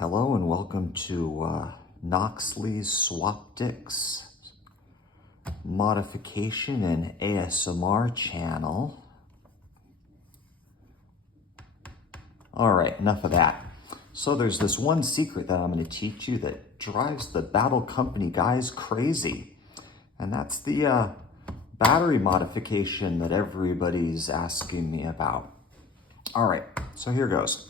Hello and welcome to Knoxley's SwapTX modification and ASMR channel. All right, enough of that. So there's this one secret that I'm going to teach you that drives the battle company guys crazy. And that's the battery modification that everybody's asking me about. All right, so here goes.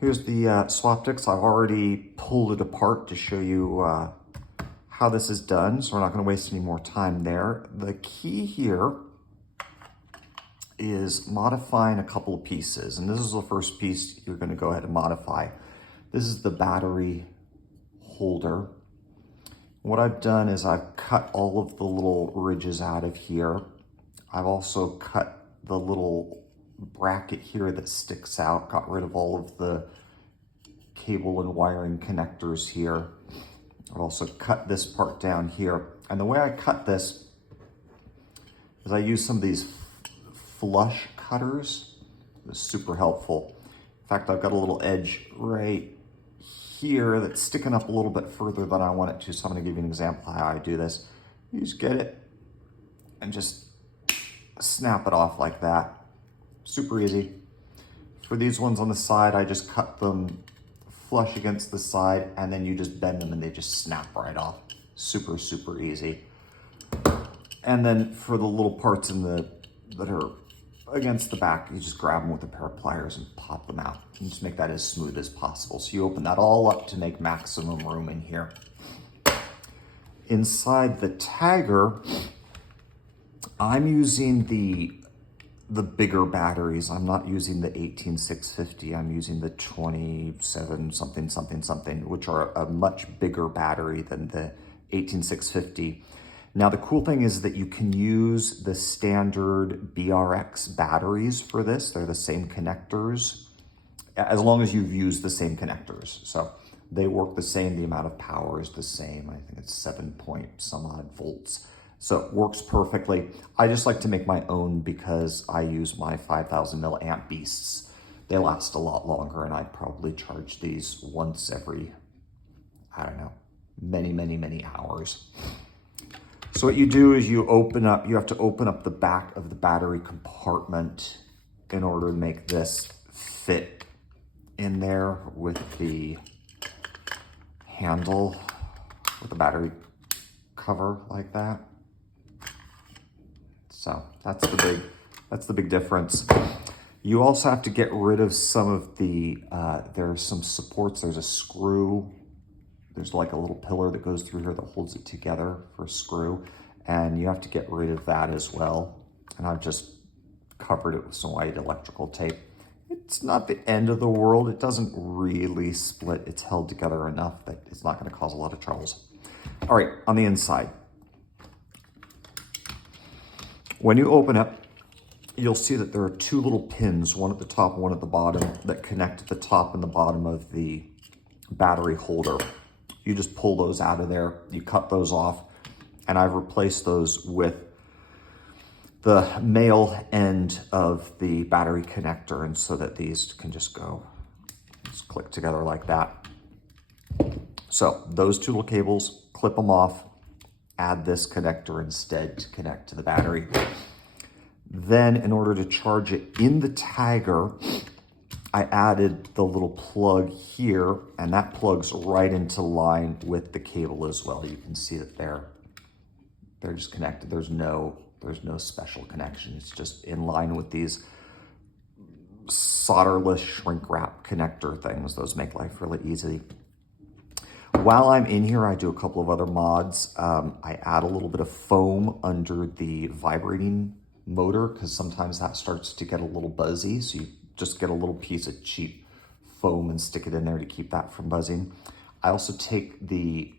Here's the SwapTX. I've already pulled it apart to show you how this is done, so we're not going to waste any more time there. The key here is modifying a couple of pieces, and this is the first piece you're going to go ahead and modify. This is the battery holder. What I've done is I've cut all of the little ridges out of here. I've also cut the little bracket here that sticks out, got rid of all of the cable and wiring connectors here. I've also cut this part down here. And the way I cut this is I use some of these flush cutters. It's super helpful. In fact, I've got a little edge right here that's sticking up a little bit further than I want it to, so I'm gonna give you an example of how I do this. You just get it and just snap it off like that. Super easy. For these ones on the side, I just cut them flush against the side, and then you just bend them and they just snap right off. Super, super easy. And then for the little parts that are against the back, you just grab them with a pair of pliers and pop them out. And just make that as smooth as possible. So you open that all up to make maximum room in here. Inside the tagger, I'm using the bigger batteries. I'm not using the 18650. I'm using the 27 something something something, which are a much bigger battery than the 18650. Now the cool thing is that you can use the standard BRX batteries for this. They're the same connectors, as long as you've used the same connectors. So they work the same, the amount of power is the same. I think it's 7 point some odd volts. So it works perfectly. I just like to make my own because I use my 5,000 milliamp beasts. They last a lot longer, and I'd probably charge these once every, I don't know, many hours. So what you do is you have to open up the back of the battery compartment in order to make this fit in there with the handle, with the battery cover like that. So that's the big difference. You also have to get rid of some of the, there are some supports. There's a screw. There's like a little pillar that goes through here that holds it together for a screw. And you have to get rid of that as well. And I've just covered it with some white electrical tape. It's not the end of the world. It doesn't really split. It's held together enough that it's not going to cause a lot of troubles. All right, on the inside. When you open it, you'll see that there are two little pins, one at the top, one at the bottom, that connect the top and the bottom of the battery holder. You just pull those out of there, you cut those off, and I've replaced those with the male end of the battery connector, and so that these can just click together like that. So those two little cables, clip them off, add this connector instead to connect to the battery. Then in order to charge it in the tagger, I added the little plug here, and that plugs right into line with the cable as well. You can see that they're just connected. There's no special connection. It's just in line with these solderless shrink wrap connector things. Those make life really easy. While I'm in here, I do a couple of other mods. I add a little bit of foam under the vibrating motor because sometimes that starts to get a little buzzy. So you just get a little piece of cheap foam and stick it in there to keep that from buzzing. I also take the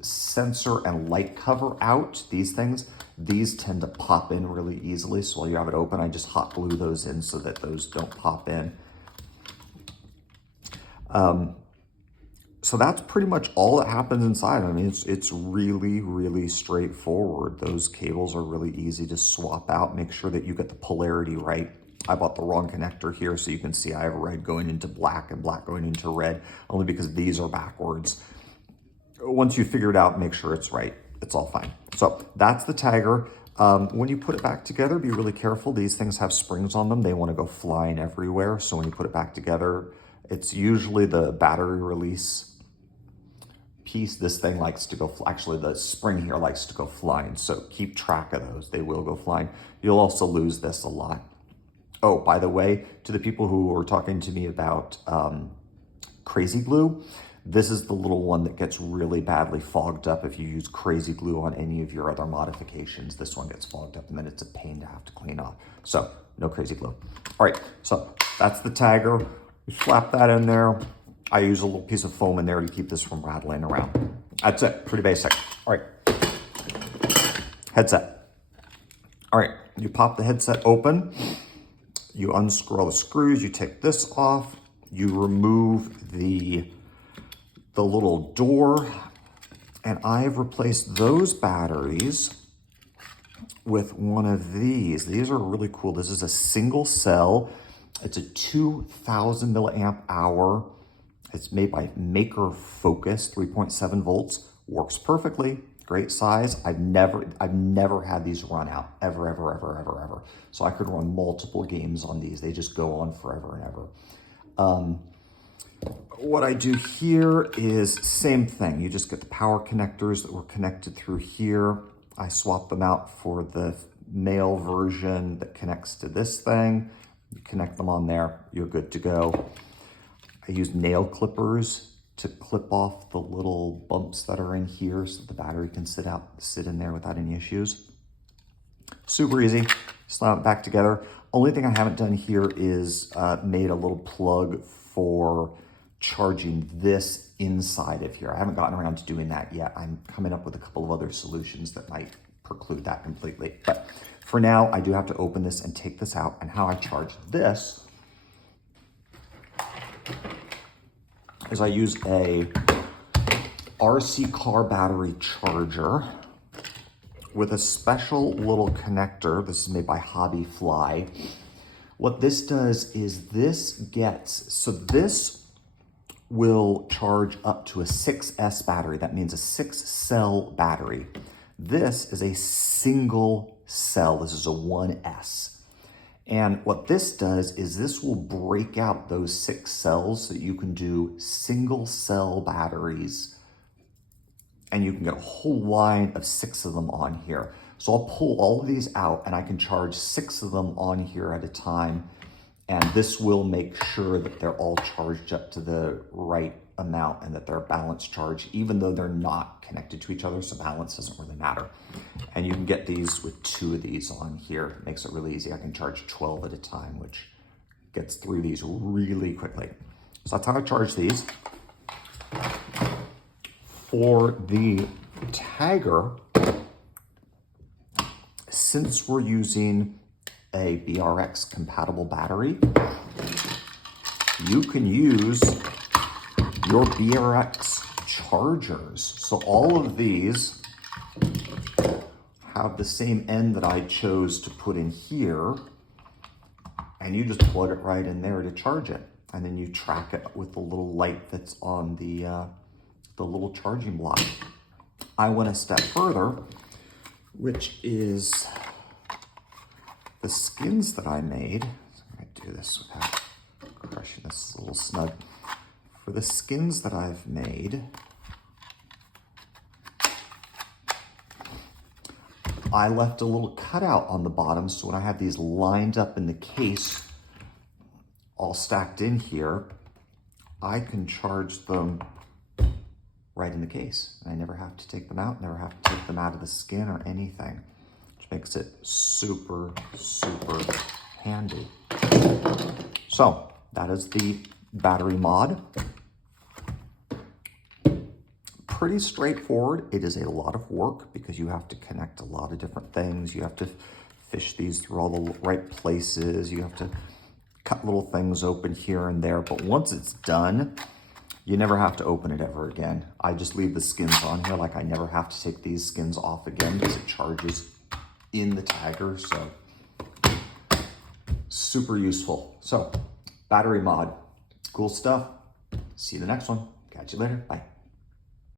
sensor and light cover out, these things. These tend to pop in really easily. So while you have it open, I just hot glue those in so that those don't pop in. So that's pretty much all that happens inside. I mean, it's really, really straightforward. Those cables are really easy to swap out. Make sure that you get the polarity right. I bought the wrong connector here, so you can see I have red going into black and black going into red, only because these are backwards. Once you figure it out, make sure it's right. It's all fine. So that's the tagger. When you put it back together, be really careful. These things have springs on them. They want to go flying everywhere. So when you put it back together, it's usually the battery release piece. This thing likes to go, actually the spring here likes to go flying. So keep track of those. They will go flying. You'll also lose this a lot. Oh, by the way, to the people who were talking to me about crazy glue, this is the little one that gets really badly fogged up if you use crazy glue on any of your other modifications. This one gets fogged up and then it's a pain to have to clean off. So no crazy glue. All right, so that's the tagger. You slap that in there. I use a little piece of foam in there to keep this from rattling around. That's it, pretty basic. All right, headset. All right, you pop the headset open, you unscrew all the screws, you take this off, you remove the little door, and I've replaced those batteries with one of these. These are really cool. This is a single cell. It's a 2000 milliamp hour. It's made by Maker Focus, 3.7 volts, works perfectly, great size. I've never had these run out, ever. So I could run multiple games on these. They just go on forever and ever. What I do here is same thing. You just get the power connectors that were connected through here. I swap them out for the male version that connects to this thing. You connect them on there, you're good to go. I use nail clippers to clip off the little bumps that are in here so the battery can sit in there without any issues. Super easy, slap it back together. Only thing I haven't done here is made a little plug for charging this inside of here. I haven't gotten around to doing that yet. I'm coming up with a couple of other solutions that might preclude that completely. But for now, I do have to open this and take this out. And how I charge this is I use a RC car battery charger with a special little connector. This is made by Hobby Fly. What this does is this will charge up to a 6S battery. That means a 6-cell battery. This is a single cell. This is a 1S. And what this does is this will break out those 6 cells so that you can do single cell batteries, and you can get a whole line of 6 of them on here. So I'll pull all of these out and I can charge 6 of them on here at a time. And this will make sure that they're all charged up to the right amount and that they're balanced charge, even though they're not connected to each other, so balance doesn't really matter. And you can get these with 2 of these on here. It makes it really easy. I can charge 12 at a time, which gets through these really quickly. So that's how I charge these. For the tagger, since we're using a BRX compatible battery, you can use your BRX chargers. So all of these have the same end that I chose to put in here, and you just plug it right in there to charge it. And then you track it with the little light that's on the little charging block. I went a step further, which is the skins that I made. So I'm gonna do this without crushing this a little snug. For the skins that I've made, I left a little cutout on the bottom, so when I have these lined up in the case, all stacked in here, I can charge them right in the case. And I never have to take them out, never have to take them out of the skin or anything, which makes it super, super handy. So that is the battery mod. Pretty straightforward. It is a lot of work because you have to connect a lot of different things. You have to fish these through all the right places. You have to cut little things open here and there. But once it's done, you never have to open it ever again. I just leave the skins on here. Like I never have to take these skins off again because it charges in the tagger. So super useful. So battery mod, cool stuff. See you in the next one. Catch you later. Bye.